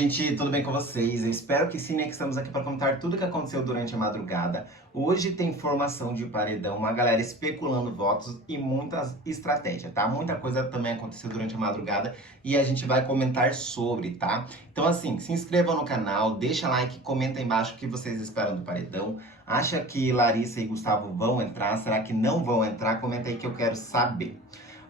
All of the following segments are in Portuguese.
gente, tudo bem com vocês? Eu espero que sim, né? Que estamos aqui para contar tudo o que aconteceu durante a madrugada. Hoje tem formação de paredão, uma galera especulando votos e muitas estratégias, tá? Muita coisa também aconteceu durante a madrugada e a gente vai comentar sobre, tá? Então, assim, se inscreva no canal, deixa like, comenta aí embaixo o que vocês esperam do paredão. Acha que Larissa e Gustavo vão entrar? Será que não vão entrar? Comenta aí que eu quero saber.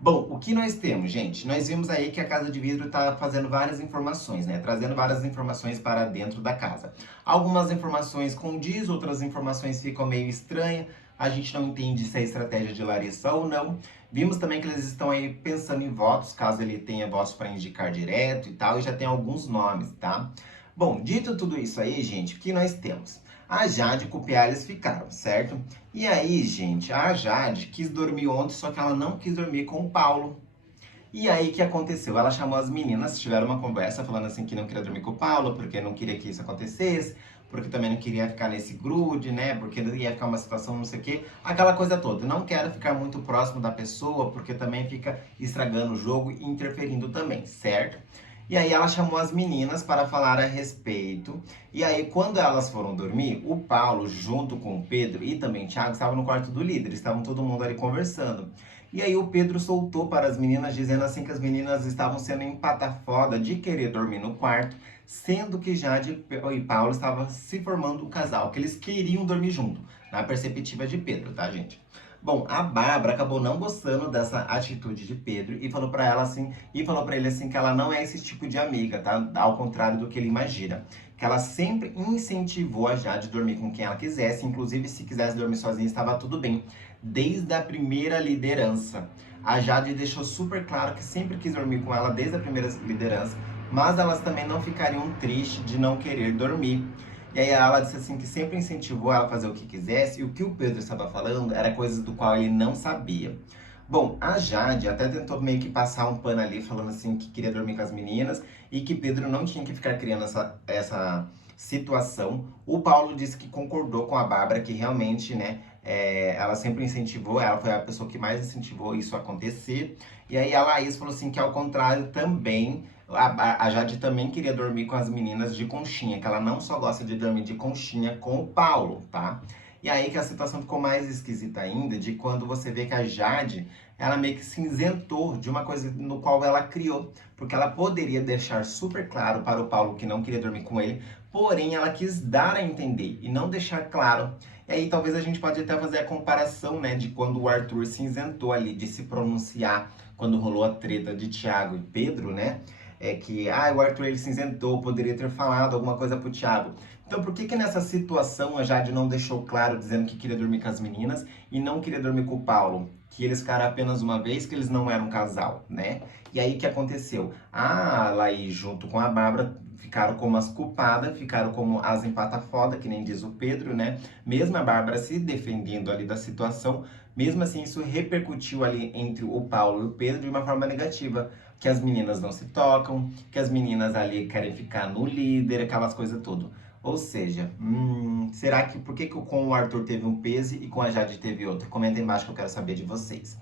Bom, o que nós temos, gente? Nós vimos aí que a Casa de Vidro está fazendo várias informações, né? Trazendo várias informações para dentro da casa. Algumas informações condiz, outras informações ficam meio estranhas. A gente não entende se é estratégia de Larissa ou não. Vimos também que eles estão aí pensando em votos, caso ele tenha votos para indicar direto e tal, e já tem alguns nomes, tá? Bom, dito tudo isso aí, gente, o que nós temos? A Jade e o Piales ficaram, certo? E aí, gente, a Jade quis dormir ontem, só que ela não quis dormir com o Paulo. E aí, o que aconteceu? Ela chamou as meninas, tiveram uma conversa falando assim que não queria dormir com o Paulo, porque não queria que isso acontecesse, porque também não queria ficar nesse grude, né? Porque ia ficar uma situação não sei o quê, aquela coisa toda. Não quero ficar muito próximo da pessoa, porque também fica estragando o jogo e interferindo também, certo? E aí ela chamou as meninas para falar a respeito. E aí, quando elas foram dormir, o Paulo, junto com o Pedro e também o Thiago, estavam no quarto do líder. Estavam todo mundo ali conversando. E aí o Pedro soltou para as meninas, dizendo assim que as meninas estavam sendo empatafoda de querer dormir no quarto, sendo que Jade e Paulo estavam se formando um casal, que eles queriam dormir junto, na perspectiva de Pedro, tá, gente? Bom, a Bárbara acabou não gostando dessa atitude de Pedro e falou para ela assim, e falou para ele assim que ela não é esse tipo de amiga, tá? Ao contrário do que ele imagina. Que ela sempre incentivou a Jade a dormir com quem ela quisesse, inclusive se quisesse dormir sozinha estava tudo bem, desde a primeira liderança. A Jade deixou super claro que sempre quis dormir com ela desde a primeira liderança, mas elas também não ficariam tristes de não querer dormir. E aí ela disse assim que sempre incentivou ela a fazer o que quisesse, e o que o Pedro estava falando era coisas do qual ele não sabia. Bom, a Jade até tentou meio que passar um pano ali, falando assim que queria dormir com as meninas e que Pedro não tinha que ficar criando essa situação. O Paulo disse que concordou com a Bárbara, que realmente, né, ela sempre incentivou, ela foi a pessoa que mais incentivou isso a acontecer. E aí a Laís falou assim que ao contrário também a Jade também queria dormir com as meninas de conchinha, que ela não só gosta de dormir de conchinha com o Paulo, tá? E aí que a situação ficou mais esquisita ainda, de quando você vê que a Jade, ela meio que se isentou de uma coisa no qual ela criou, porque ela poderia deixar super claro para o Paulo que não queria dormir com ele, porém ela quis dar a entender e não deixar claro. E aí talvez a gente pode até fazer a comparação, né, de quando o Arthur se isentou ali de se pronunciar quando rolou a treta de Thiago e Pedro, né? O Arthur ele se isentou, poderia ter falado alguma coisa pro Thiago. Então por que que nessa situação a Jade não deixou claro dizendo que queria dormir com as meninas e não queria dormir com o Paulo? Que eles ficaram apenas uma vez, que eles não eram um casal, né? E aí o que aconteceu? A Laís junto com a Bárbara ficaram como as culpadas, ficaram como as empata-foda, que nem diz o Pedro, né? Mesmo a Bárbara se defendendo ali da situação, mesmo assim isso repercutiu ali entre o Paulo e o Pedro de uma forma negativa, que as meninas não se tocam, que as meninas ali querem ficar no líder, aquelas coisas tudo. Ou seja, será que por que com o Arthur teve um peso e com a Jade teve outro? Comenta aí embaixo que eu quero saber de vocês.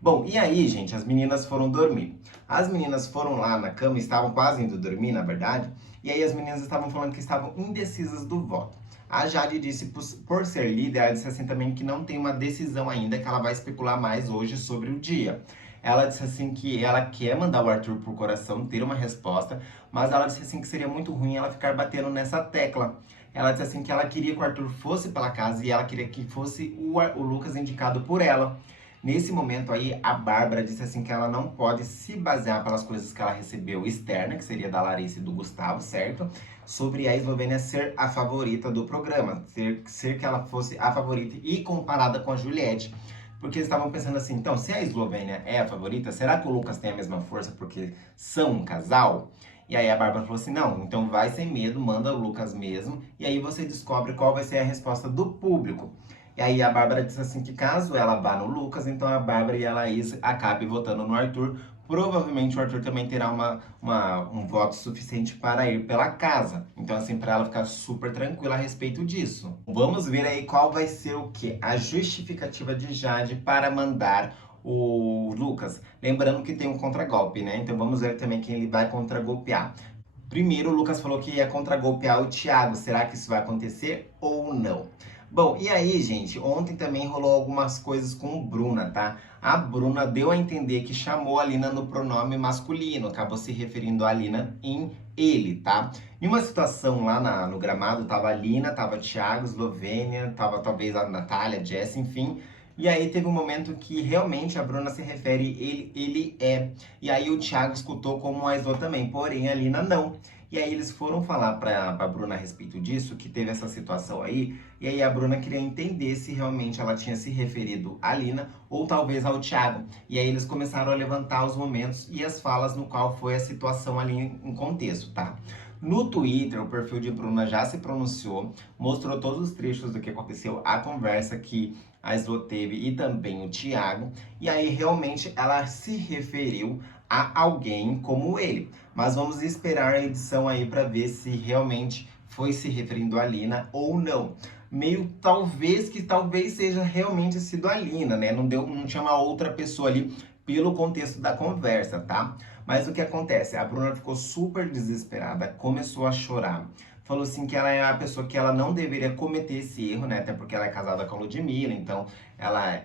Bom, e aí, gente, as meninas foram dormir. As meninas foram lá na cama, estavam quase indo dormir, na verdade, e aí as meninas estavam falando que estavam indecisas do voto. A Jade disse, por ser líder, ela disse assim também que não tem uma decisão ainda, que ela vai especular mais hoje sobre o dia. Ela disse assim que ela quer mandar o Arthur pro coração, ter uma resposta, mas ela disse assim que seria muito ruim ela ficar batendo nessa tecla. Ela disse assim que ela queria que o Arthur fosse pela casa e ela queria que fosse o Lucas indicado por ela. Nesse momento aí, a Bárbara disse assim que ela não pode se basear pelas coisas que ela recebeu externa, que seria da Larissa e do Gustavo, certo? Sobre a Eslovênia ser a favorita do programa, ser que ela fosse a favorita e comparada com a Juliette. Porque eles estavam pensando assim, então, se a Eslovênia é a favorita, será que o Lucas tem a mesma força porque são um casal? E aí a Bárbara falou assim, não, então vai sem medo, manda o Lucas mesmo, e aí você descobre qual vai ser a resposta do público. E aí a Bárbara disse assim que caso ela vá no Lucas, então a Bárbara e a Laís acabem votando no Arthur. Provavelmente o Arthur também terá um voto suficiente para ir pela casa. Então, assim, para ela ficar super tranquila a respeito disso. Vamos ver aí qual vai ser o quê? A justificativa de Jade para mandar o Lucas. Lembrando que tem um contragolpe, né? Então vamos ver também quem ele vai contragolpear. Primeiro, o Lucas falou que ia contragolpear o Thiago. Será que isso vai acontecer ou não? Bom, e aí, gente, ontem também rolou algumas coisas com Bruna, tá? A Bruna deu a entender que chamou a Lina no pronome masculino, acabou se referindo a Lina em ele, tá? Em uma situação lá no gramado, tava a Lina, tava o Thiago, Eslovênia, tava talvez a Natália, Jess, enfim. E aí teve um momento que realmente a Bruna se refere ele é. E aí o Thiago escutou como a Slo também, porém a Lina não. E aí eles foram falar pra Bruna a respeito disso, que teve essa situação aí, e aí a Bruna queria entender se realmente ela tinha se referido à Lina ou talvez ao Thiago. E aí eles começaram a levantar os momentos e as falas no qual foi a situação ali em contexto, tá? No Twitter, o perfil de Bruna já se pronunciou, mostrou todos os trechos do que aconteceu, a conversa que a Slo teve e também o Thiago, e aí realmente ela se referiu a alguém como ele. Mas vamos esperar a edição aí para ver se realmente foi se referindo a Lina ou não. Meio talvez seja realmente sido a Lina, né? Não tinha uma outra pessoa ali pelo contexto da conversa, tá? Mas o que acontece? A Bruna ficou super desesperada, começou a chorar. Falou assim que ela é a pessoa que ela não deveria cometer esse erro, né? Até porque ela é casada com a Ludmilla, então ela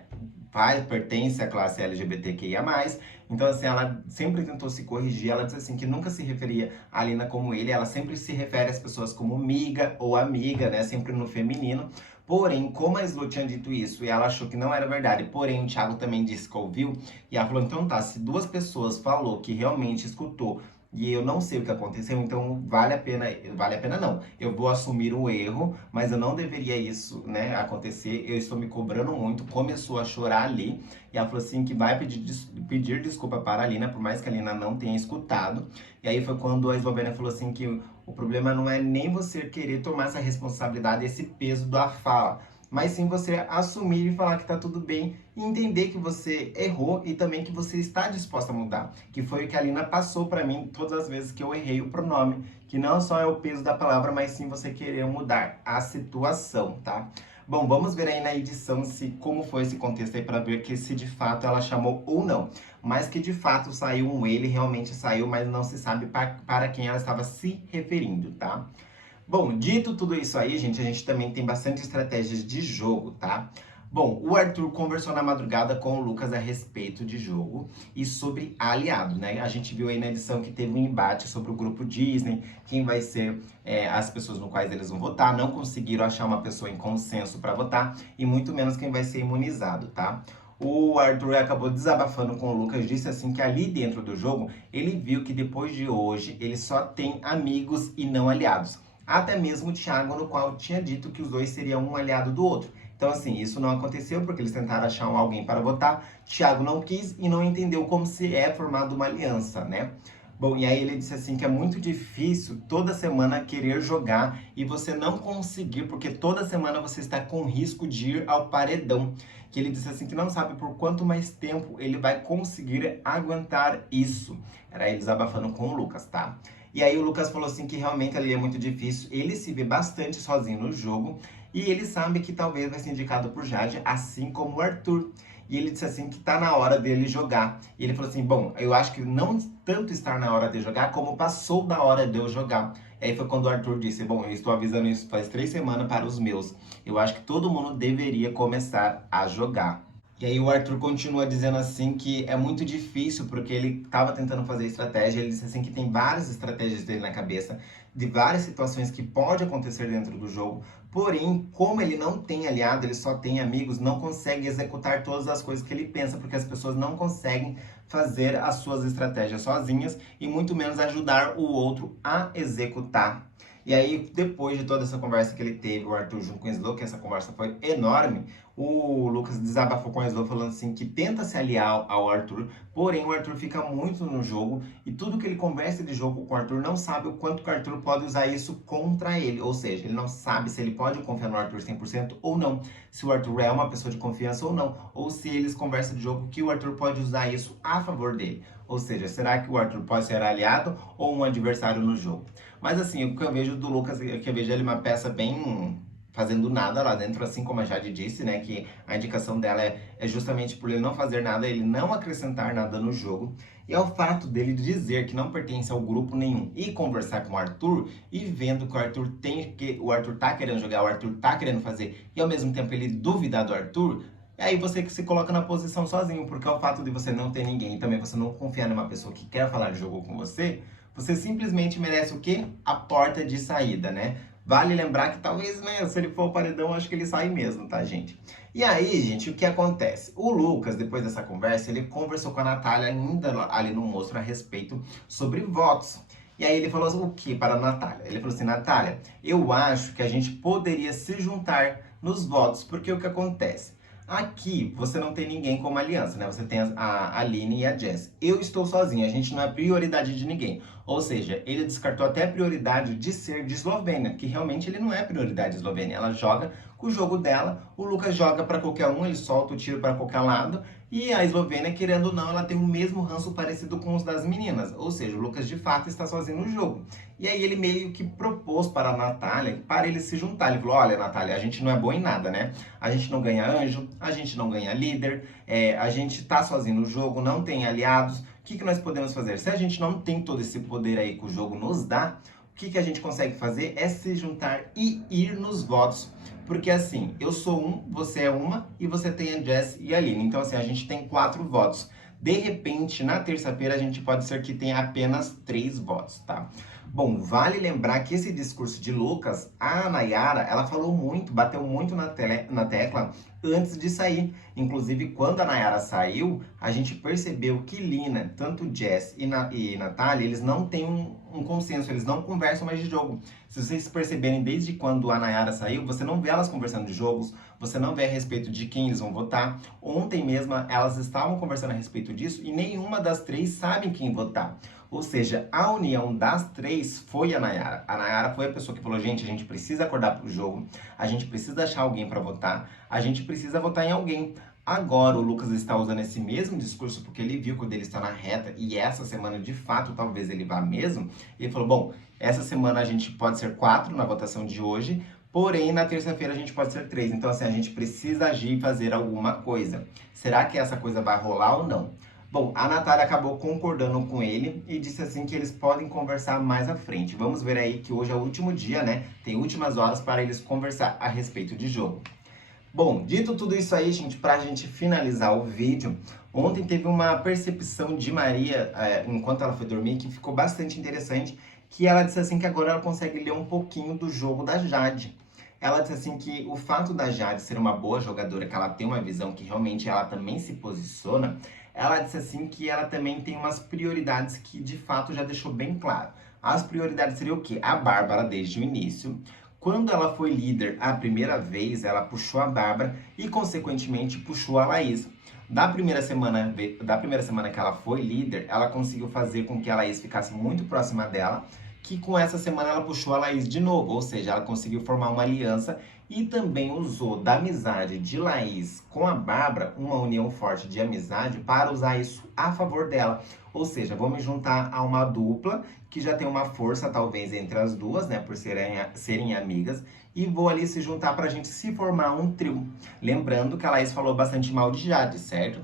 pertence à classe LGBTQIA+. Então, assim, ela sempre tentou se corrigir. Ela disse assim que nunca se referia a Lina como ele. Ela sempre se refere às pessoas como miga ou amiga, né? Sempre no feminino. Porém, como a Slo tinha dito isso e ela achou que não era verdade, porém o Thiago também disse que ouviu, e ela falou, então tá, se duas pessoas falou que realmente escutou e eu não sei o que aconteceu, então vale a pena não. Eu vou assumir o erro, mas eu não deveria isso, né, acontecer. Eu estou me cobrando muito. Começou a chorar ali e ela falou assim que vai pedir desculpa para a Lina, por mais que a Lina não tenha escutado. E aí foi quando a Eslovênia falou assim que o problema não é nem você querer tomar essa responsabilidade, esse peso da fala, mas sim você assumir e falar que tá tudo bem e entender que você errou e também que você está disposta a mudar. Que foi o que a Lina passou para mim todas as vezes que eu errei o pronome, que não só é o peso da palavra, mas sim você querer mudar a situação, tá? Bom, vamos ver aí na edição se como foi esse contexto aí para ver que se de fato ela chamou ou não. Mas que de fato saiu um ele, realmente saiu, mas não se sabe para quem ela estava se referindo, tá? Bom, dito tudo isso aí, gente, a gente também tem bastante estratégias de jogo, tá? Bom, o Arthur conversou na madrugada com o Lucas a respeito de jogo e sobre aliado, né? A gente viu aí na edição que teve um embate sobre o grupo Disney, quem vai ser as pessoas no quais eles vão votar, não conseguiram achar uma pessoa em consenso para votar e muito menos quem vai ser imunizado, tá? O Arthur acabou desabafando com o Lucas, disse assim que ali dentro do jogo ele viu que depois de hoje ele só tem amigos e não aliados. Até mesmo o Thiago, no qual tinha dito que os dois seriam um aliado do outro. Então, assim, isso não aconteceu porque eles tentaram achar alguém para votar. Thiago não quis e não entendeu como se é formada uma aliança, né? Bom, e aí ele disse assim que é muito difícil toda semana querer jogar e você não conseguir, porque toda semana você está com risco de ir ao paredão. Que ele disse assim que não sabe por quanto mais tempo ele vai conseguir aguentar isso. Era ele desabafando com o Lucas, tá? E aí o Lucas falou assim que realmente ali é muito difícil, ele se vê bastante sozinho no jogo e ele sabe que talvez vai ser indicado por Jade, assim como o Arthur. E ele disse assim que tá na hora dele jogar. E ele falou assim, bom, eu acho que não tanto estar na hora de jogar, como passou da hora de eu jogar. E aí foi quando o Arthur disse, bom, eu estou avisando isso faz 3 semanas para os meus. Eu acho que todo mundo deveria começar a jogar. E aí o Arthur continua dizendo assim que é muito difícil, porque ele estava tentando fazer estratégia, ele disse assim que tem várias estratégias dele na cabeça, de várias situações que pode acontecer dentro do jogo, porém, como ele não tem aliado, ele só tem amigos, não consegue executar todas as coisas que ele pensa, porque as pessoas não conseguem fazer as suas estratégias sozinhas e muito menos ajudar o outro a executar. E aí, depois de toda essa conversa que ele teve, o Arthur junto com o Slow, que essa conversa foi enorme, o Lucas desabafou com o Slow falando assim que tenta se aliar ao Arthur, porém o Arthur fica muito no jogo e tudo que ele conversa de jogo com o Arthur não sabe o quanto que o Arthur pode usar isso contra ele, ou seja, ele não sabe se ele pode confiar no Arthur 100% ou não, se o Arthur é uma pessoa de confiança ou não, ou se eles conversam de jogo que o Arthur pode usar isso a favor dele. Ou seja, será que o Arthur pode ser aliado ou um adversário no jogo? Mas assim, o que eu vejo do Lucas é que eu vejo ele uma peça bem fazendo nada lá dentro, assim como a Jade disse, né? Que a indicação dela é justamente por ele não fazer nada, ele não acrescentar nada no jogo. E ao fato dele dizer que não pertence ao grupo nenhum e conversar com o Arthur e vendo que o Arthur o Arthur tá querendo jogar, o Arthur tá querendo fazer e ao mesmo tempo ele duvidar do Arthur, é aí você que se coloca na posição sozinho, porque ao fato de você não ter ninguém e também você não confiar numa pessoa que quer falar de jogo com você, você simplesmente merece o quê? A porta de saída, né? Vale lembrar que talvez, né, se ele for o paredão, acho que ele sai mesmo, tá, gente? E aí, gente, o que acontece? O Lucas, depois dessa conversa, ele conversou com a Natália ainda ali no Mostro a respeito sobre votos. E aí ele falou o que para a Natália? Ele falou assim, Natália, eu acho que a gente poderia se juntar nos votos, porque o que acontece? Aqui você não tem ninguém como aliança, né? Você tem a Aline e a Jess. Eu estou sozinha, a gente não é prioridade de ninguém. Ou seja, ele descartou até a prioridade de ser de Eslovênia, que realmente ele não é prioridade de Eslovênia. Ela joga com o jogo dela, o Lucas joga para qualquer um, ele solta o tiro para qualquer lado. E a Eslovênia, querendo ou não, ela tem o mesmo ranço parecido com os das meninas. Ou seja, o Lucas de fato está sozinho no jogo. E aí ele meio que propôs para a Natália, para eles se juntar. Ele falou, olha, Natália, a gente não é bom em nada, né? A gente não ganha anjo, a gente não ganha líder, a gente tá sozinho no jogo, não tem aliados. O que nós podemos fazer? Se a gente não tem todo esse poder aí que o jogo nos dá, o que a gente consegue fazer é se juntar e ir nos votos. Porque assim, eu sou um, você é uma, e você tem a Jess e a Aline. Então assim, a gente tem 4 votos. De repente, na terça-feira, a gente pode ser que tenha apenas 3 votos, tá? Bom, vale lembrar que esse discurso de Lucas, a Nayara, ela falou muito, bateu muito na tecla antes de sair. Inclusive, quando a Nayara saiu, a gente percebeu que Lina, tanto Jess e Natália, eles não têm um consenso, eles não conversam mais de jogo. Se vocês perceberem, desde quando a Nayara saiu, você não vê elas conversando de jogos, você não vê a respeito de quem eles vão votar. Ontem mesmo, elas estavam conversando a respeito disso e nenhuma das 3 sabe quem votar. Ou seja, a união das 3 foi a Nayara. A Nayara foi a pessoa que falou, gente, a gente precisa acordar pro jogo, a gente precisa achar alguém para votar, a gente precisa votar em alguém. Agora o Lucas está usando esse mesmo discurso porque ele viu quando ele está na reta e essa semana de fato talvez ele vá mesmo. Ele falou, bom, essa semana a gente pode ser 4 na votação de hoje, porém na terça-feira a gente pode ser 3. Então assim, a gente precisa agir e fazer alguma coisa. Será que essa coisa vai rolar ou não? Bom, a Natália acabou concordando com ele e disse assim que eles podem conversar mais à frente. Vamos ver aí que hoje é o último dia, né? Tem últimas horas para eles conversar a respeito de jogo. Bom, dito tudo isso aí, gente, pra gente finalizar o vídeo, ontem teve uma percepção de Maria, enquanto ela foi dormir, que ficou bastante interessante, que ela disse assim que agora ela consegue ler um pouquinho do jogo da Jade. Ela disse assim que o fato da Jade ser uma boa jogadora, que ela tem uma visão que realmente ela também se posiciona, ela disse assim que ela também tem umas prioridades que de fato já deixou bem claro. As prioridades seriam o quê? A Bárbara desde o início. Quando ela foi líder a primeira vez, ela puxou a Bárbara e, consequentemente, puxou a Laís. Da primeira semana que ela foi líder, ela conseguiu fazer com que a Laís ficasse muito próxima dela, que com essa semana ela puxou a Laís de novo, ou seja, ela conseguiu formar uma aliança e também usou da amizade de Laís com a Bárbara, uma união forte de amizade, para usar isso a favor dela. Ou seja, vou me juntar a uma dupla que já tem uma força talvez entre as duas, né, por serem amigas, e vou ali se juntar pra gente se formar um trio. Lembrando que a Laís falou bastante mal de Jade, certo?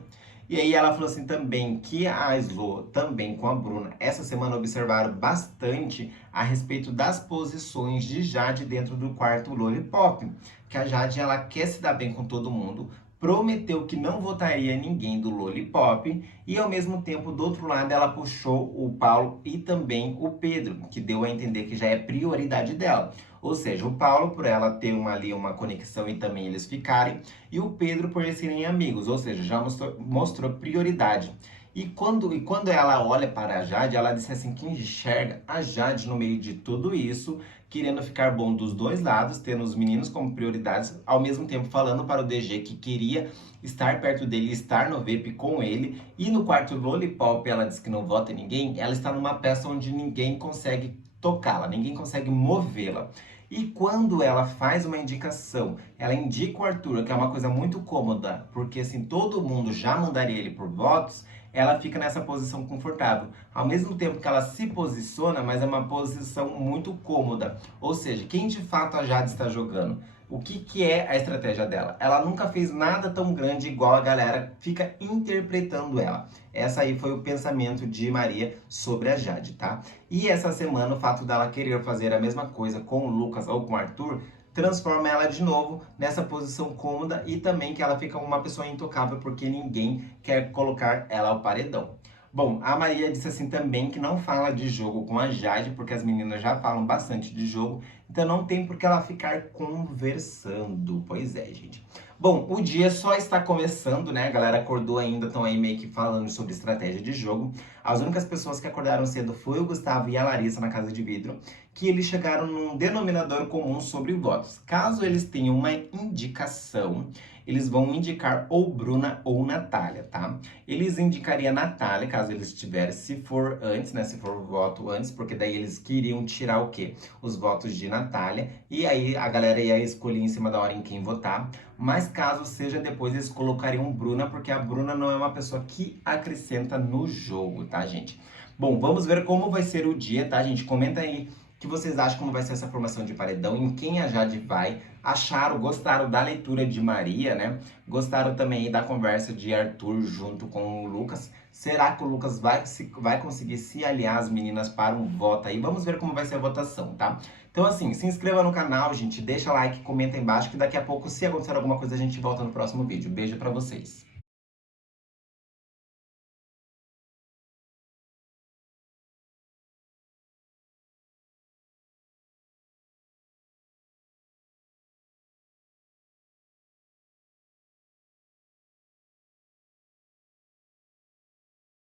E aí ela falou assim também que a Slo, também com a Bruna, essa semana observaram bastante a respeito das posições de Jade dentro do quarto Lollipop. Que a Jade, ela quer se dar bem com todo mundo, prometeu que não votaria ninguém do Lollipop e ao mesmo tempo, do outro lado, ela puxou o Paulo e também o Pedro, que deu a entender que já é prioridade dela. Ou seja, o Paulo por ela ter ali uma conexão e também eles ficarem, e o Pedro por eles serem amigos, ou seja, já mostrou prioridade. E quando ela olha para a Jade, ela disse assim que enxerga a Jade no meio de tudo isso, querendo ficar bom dos dois lados, tendo os meninos como prioridades, ao mesmo tempo falando para o DG que queria estar perto dele, estar no VIP com ele. E no quarto Lollipop, ela disse que não vota em ninguém, ela está numa peça onde ninguém consegue tocá-la, ninguém consegue movê-la. E quando ela faz uma indicação, ela indica o Arthur, que é uma coisa muito cômoda, porque assim, todo mundo já mandaria ele por votos, ela fica nessa posição confortável. Ao mesmo tempo que ela se posiciona, mas é uma posição muito cômoda. Ou seja, quem de fato a Jade está jogando? O que que é a estratégia dela? Ela nunca fez nada tão grande igual a galera fica interpretando ela. Essa aí foi o pensamento de Maria sobre a Jade, tá? E essa semana o fato dela querer fazer a mesma coisa com o Lucas ou com o Arthur transforma ela de novo nessa posição cômoda e também que ela fica uma pessoa intocável porque ninguém quer colocar ela ao paredão. Bom, a Maria disse assim também que não fala de jogo com a Jade, porque as meninas já falam bastante de jogo, então não tem por que ela ficar conversando. Pois é, gente. Bom, o dia só está começando, né? A galera acordou ainda, estão aí meio que falando sobre estratégia de jogo. As únicas pessoas que acordaram cedo foi o Gustavo e a Larissa na Casa de Vidro, que eles chegaram num denominador comum sobre votos. Caso eles tenham uma indicação, eles vão indicar ou Bruna ou Natália, tá? Eles indicariam Natália, caso eles tiverem, se for antes, né? Se for o voto antes, porque daí eles queriam tirar o quê? Os votos de Natália. E aí a galera ia escolher em cima da hora em quem votar. Mas caso seja depois, eles colocariam Bruna, porque a Bruna não é uma pessoa que acrescenta no jogo, tá, gente? Bom, vamos ver como vai ser o dia, tá, gente? Comenta aí o que vocês acham como vai ser essa formação de paredão, em quem a Jade vai. Acharam, gostaram da leitura de Maria, né? Gostaram também da conversa de Arthur junto com o Lucas. Será que o Lucas vai conseguir se aliar às meninas para um voto aí? Vamos ver como vai ser a votação, tá? Então assim, se inscreva no canal, gente, deixa like, comenta aí embaixo que daqui a pouco, se acontecer alguma coisa, a gente volta no próximo vídeo. Beijo pra vocês.